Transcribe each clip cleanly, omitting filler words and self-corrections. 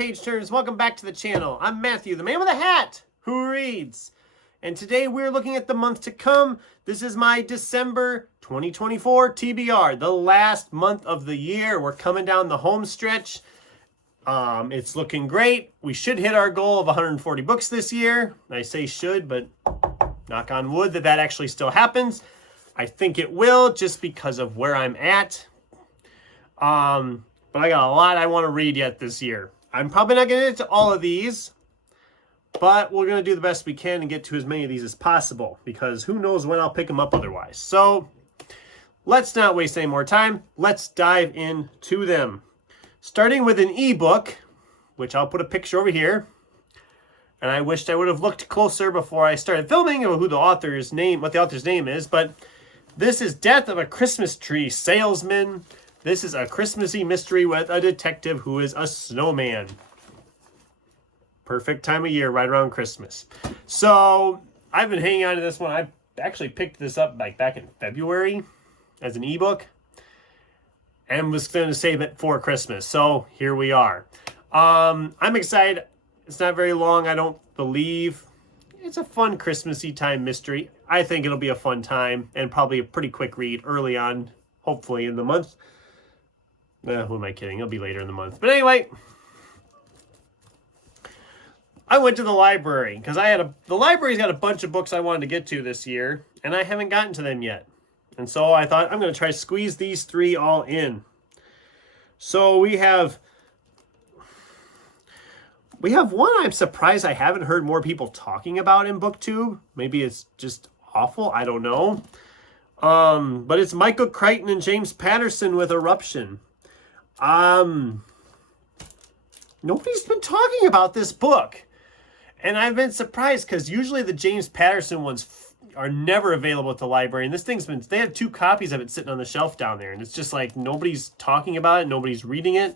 page turners. Welcome back to the channel. I'm Matthew, the man with a hat who reads. And today we're looking at the month to come. This is my December 2024 TBR, the last month of the year. We're coming down the home stretch. It's looking great. We should hit our goal of 140 books this year. I say should, but knock on wood that actually still happens. I think it will just because of where I'm at. But I got a lot I want to read yet this year. I'm probably not going to get to all of these, but we're going to do the best we can and get to as many of these as possible, because who knows when I'll pick them up otherwise. So let's not waste any more time. Let's dive into them. Starting with an ebook, which I'll put a picture over here. And I wished I would have looked closer before I started filming of what the author's name is, but this is Death of a Christmas Tree Salesman. This is a Christmassy mystery with a detective who is a snowman. Perfect time of year, right around Christmas. So I've been hanging on to this one. I actually picked this up back in February as an ebook and was going to save it for Christmas. So here we are. I'm excited. It's not very long, I don't believe. It's a fun Christmassy time mystery. I think it'll be a fun time and probably a pretty quick read early on, hopefully in the month. Who am I kidding? It'll be later in the month. But anyway, I went to the library because the library's got a bunch of books I wanted to get to this year, and I haven't gotten to them yet. And so I thought I'm going to try to squeeze these three all in. So we have one I'm surprised I haven't heard more people talking about in BookTube. Maybe it's just awful. I don't know. But it's Michael Crichton and James Patterson with Eruption. Nobody's been talking about this book. And I've been surprised because usually the James Patterson ones are never available at the library. And this they have 2 copies of it sitting on the shelf down there. And it's just like nobody's talking about it. Nobody's reading it.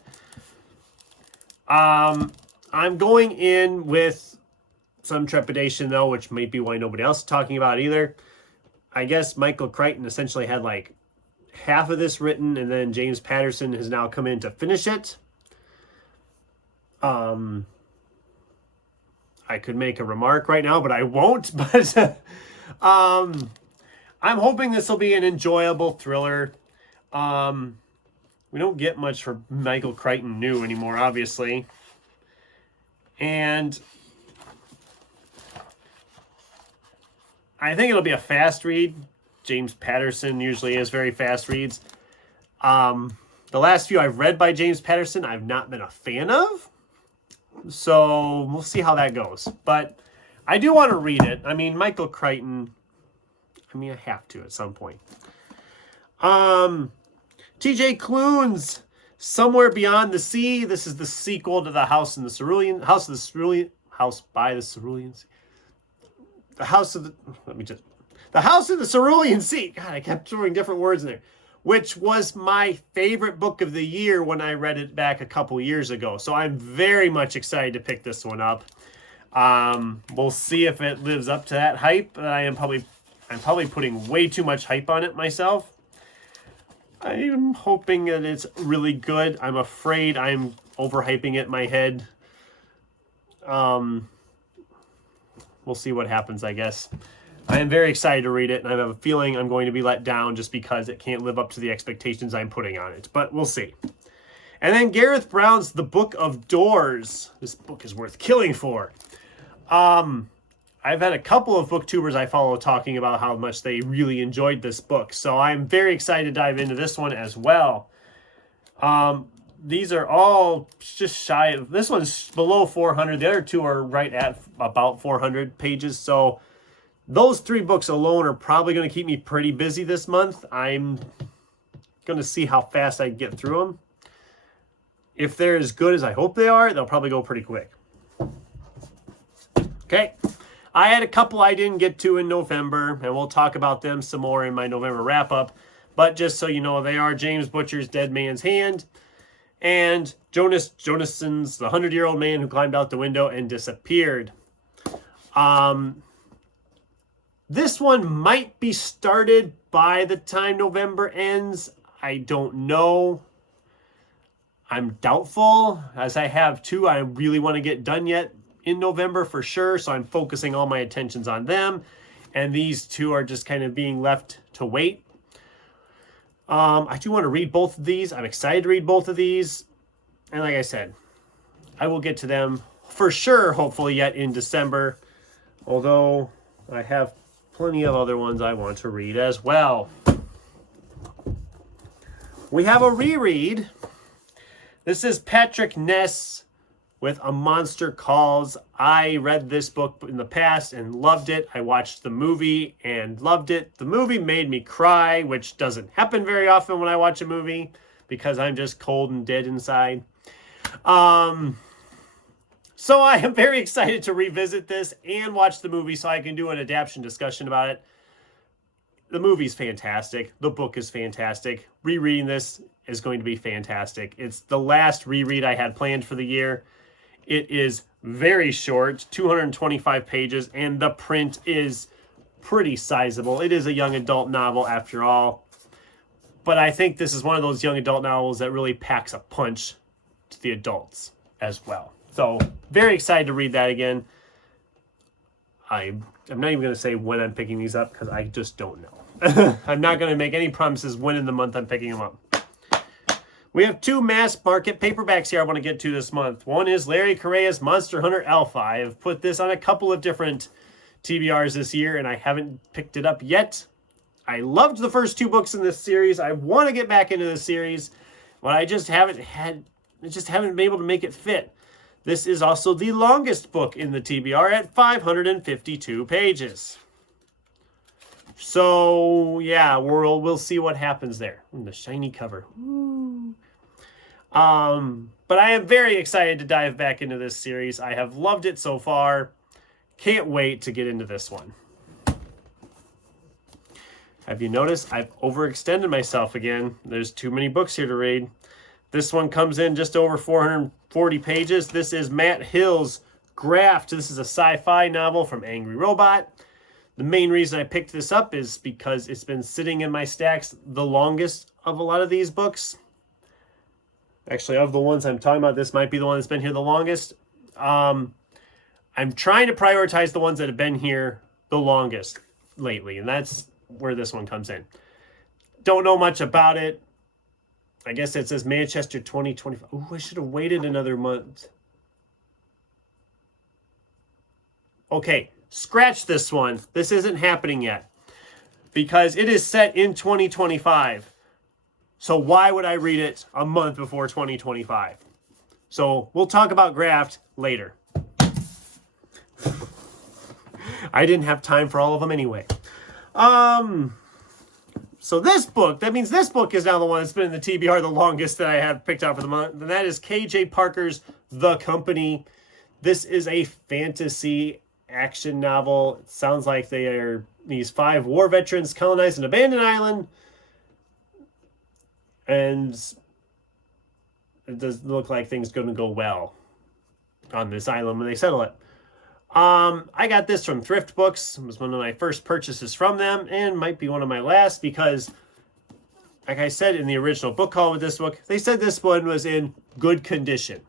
I'm going in with some trepidation, though, which may be why nobody else is talking about it either. I guess Michael Crichton essentially had like half of this written, and then James Patterson has now come in to finish it. I could make a remark right now, but I won't. But I'm hoping this will be an enjoyable thriller. We don't get much for Michael Crichton new anymore, obviously. And I think it'll be a fast read. James Patterson usually is very fast reads. The last few I've read by James Patterson, I've not been a fan of. So we'll see how that goes. But I do want to read it. I mean, Michael Crichton, I have to at some point. TJ Klune's Somewhere Beyond the Sea. This is the sequel to The House in the Cerulean. House by the Cerulean Sea. The House of the Cerulean Sea. God, I kept throwing different words in there. Which was my favorite book of the year when I read it back a couple years ago. So I'm very much excited to pick this one up. We'll see if it lives up to that hype. I'm probably putting way too much hype on it myself. I'm hoping that it's really good. I'm afraid I'm overhyping it in my head. We'll see what happens, I guess. I am very excited to read it, and I have a feeling I'm going to be let down just because it can't live up to the expectations I'm putting on it. But we'll see. And then Gareth Brown's The Book of Doors. This book is worth killing for. I've had a couple of booktubers I follow talking about how much they really enjoyed this book. So I'm very excited to dive into this one as well. These are all just shy of... This one's below 400. The other 2 are right at about 400 pages. So those 3 books alone are probably going to keep me pretty busy this month. I'm going to see how fast I get through them. If they're as good as I hope they are, they'll probably go pretty quick. Okay. I had a couple I didn't get to in November, and we'll talk about them some more in my November wrap-up. But just so you know, they are James Butcher's Dead Man's Hand and Jonason's The 100-Year-Old Man Who Climbed Out the Window and Disappeared. This one might be started by the time November ends. I don't know. I'm doubtful, as I have two I really want to get done yet in November for sure, so I'm focusing all my attentions on them, and these two are just kind of being left to wait. I do want to read both of these. I'm excited to read both of these, and like I said, I will get to them for sure, hopefully yet in December, although I have plenty of other ones I want to read as well. We have a reread. This is Patrick Ness with A Monster Calls. I read this book in the past and loved it. I watched the movie and loved it. The movie made me cry, which doesn't happen very often when I watch a movie because I'm just cold and dead inside. So I am very excited to revisit this and watch the movie so I can do an adaptation discussion about it. The movie's fantastic. The book is fantastic. Rereading this is going to be fantastic. It's the last reread I had planned for the year. It is very short, 225 pages, and the print is pretty sizable. It is a young adult novel after all. But I think this is one of those young adult novels that really packs a punch to the adults as well. So, very excited to read that again. I'm not even going to say when I'm picking these up because I just don't know. I'm not going to make any promises when in the month I'm picking them up. We have two mass market paperbacks here I want to get to this month. One is Larry Correa's Monster Hunter Alpha. I have put this on a couple of different TBRs this year, and I haven't picked it up yet. I loved the first two books in this series. I want to get back into this series, but I just haven't been able to make it fit. This is also the longest book in the TBR at 552 pages. So, yeah, we'll see what happens there. The shiny cover. But I am very excited to dive back into this series. I have loved it so far. Can't wait to get into this one. Have you noticed I've overextended myself again? There's too many books here to read. This one comes in just over 440 pages. This is Matt Hill's Graft. This is a sci-fi novel from Angry Robot. The main reason I picked this up is because it's been sitting in my stacks the longest of a lot of these books. Actually, of the ones I'm talking about, this might be the one that's been here the longest. I'm trying to prioritize the ones that have been here the longest lately, and that's where this one comes in. Don't know much about it. I guess it says Manchester 2025. Oh, I should have waited another month. Okay, scratch this one. This isn't happening yet because it is set in 2025. So why would I read it a month before 2025? So we'll talk about Graft later. I didn't have time for all of them anyway. So this book, that means this book is now the one that's been in the TBR the longest that I have picked out for the month. And that is KJ Parker's The Company. This is a fantasy action novel. It sounds like they are these 5 war veterans colonize an abandoned island. And it does look like things are going to go well on this island when they settle it. I got this from Thrift Books. It was one of my first purchases from them and might be one of my last because, like I said in the original book haul with this book, they said this one was in good condition.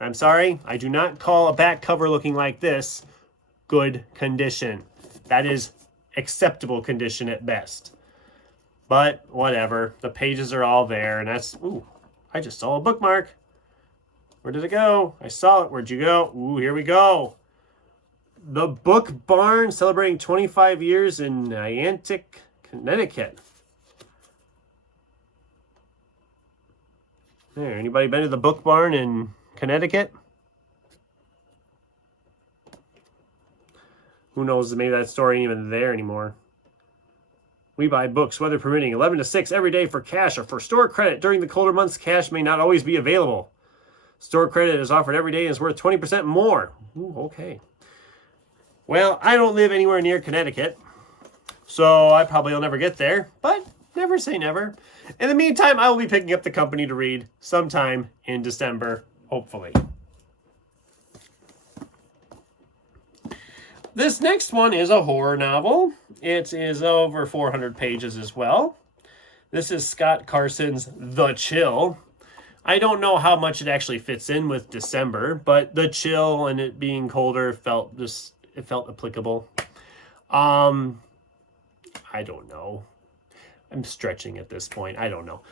I'm sorry, I do not call a back cover looking like this good condition. That is acceptable condition at best. But whatever, the pages are all there, and that's, ooh, I just saw a bookmark. Where did it go? I saw it. Where'd you go? Ooh, here we go. The Book Barn, celebrating 25 years in Niantic, Connecticut. There, anybody been to the Book Barn in Connecticut? Who knows, maybe that story ain't even there anymore. We buy books, weather permitting, 11 to 6 every day for cash or for store credit. During the colder months, cash may not always be available. Store credit is offered every day and is worth 20% more. Ooh, okay. Well, I don't live anywhere near Connecticut, so I probably will never get there, but never say never. In the meantime, I will be picking up The Company to read sometime in December, hopefully. This next one is a horror novel. It is over 400 pages as well. This is Scott Carson's The Chill. I don't know how much it actually fits in with December, but the chill and it being colder felt applicable. I don't know. I'm stretching at this point. I don't know.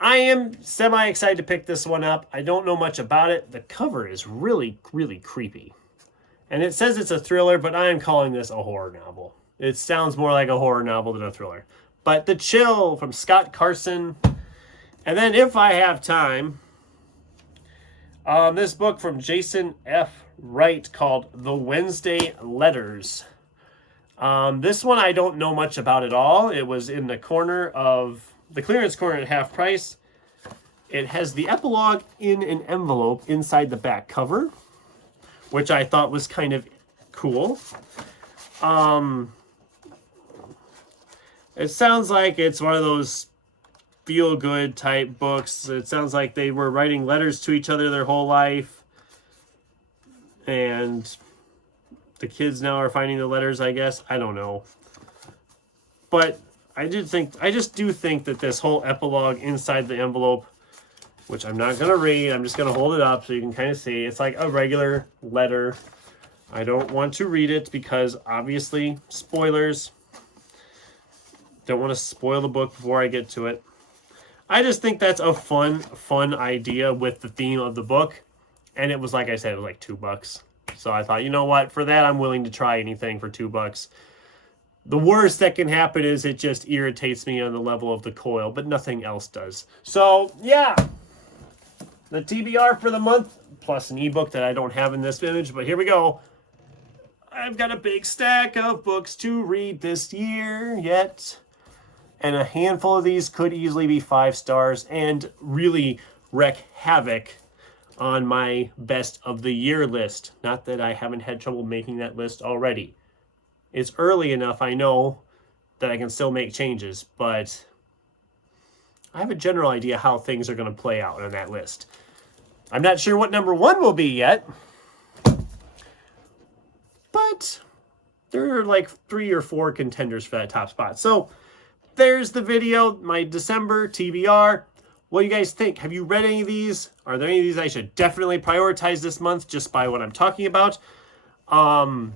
I am semi-excited to pick this one up. I don't know much about it. The cover is really, really creepy. And it says it's a thriller, but I am calling this a horror novel. It sounds more like a horror novel than a thriller. But The Chill from Scott Carson. And then if I have time, this book from Jason F. Wright called The Wednesday Letters. This one I don't know much about at all. It was in the clearance corner at half price. It has the epilogue in an envelope inside the back cover, which I thought was kind of cool. It sounds like it's one of those feel-good type books. It sounds like they were writing letters to each other their whole life. And the kids now are finding the letters, I guess. I don't know. But I just do think that this whole epilogue inside the envelope, which I'm not going to read, I'm just going to hold it up so you can kind of see. It's like a regular letter. I don't want to read it because obviously spoilers. Don't want to spoil the book before I get to it. I just think that's a fun idea with the theme of the book. And it was, like I said, it was like $2. So I thought, you know what? For that, I'm willing to try anything for $2. The worst that can happen is it just irritates me on the level of the coil, but nothing else does. So, yeah. The TBR for the month, plus an ebook that I don't have in this image, but here we go. I've got a big stack of books to read this year yet. And a handful of these could easily be 5 stars and really wreak havoc on my best of the year list. Not that I haven't had trouble making that list already. It's early enough, I know, that I can still make changes, but I have a general idea how things are going to play out on that list. I'm not sure what number 1 will be yet, but there are like 3 or 4 contenders for that top spot. So there's the video, my December TBR. What do you guys think? Have you read any of these? Are there any of these I should definitely prioritize this month just by what I'm talking about? Do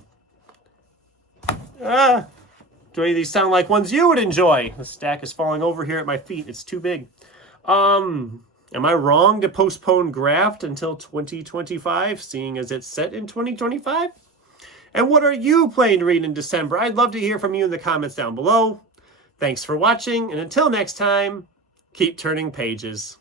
any of these sound like ones you would enjoy? The stack is falling over here at my feet. It's too big. Am I wrong to postpone Graft until 2025, seeing as it's set in 2025? And what are you planning to read in December? I'd love to hear from you in the comments down below. Thanks for watching, and until next time, keep turning pages.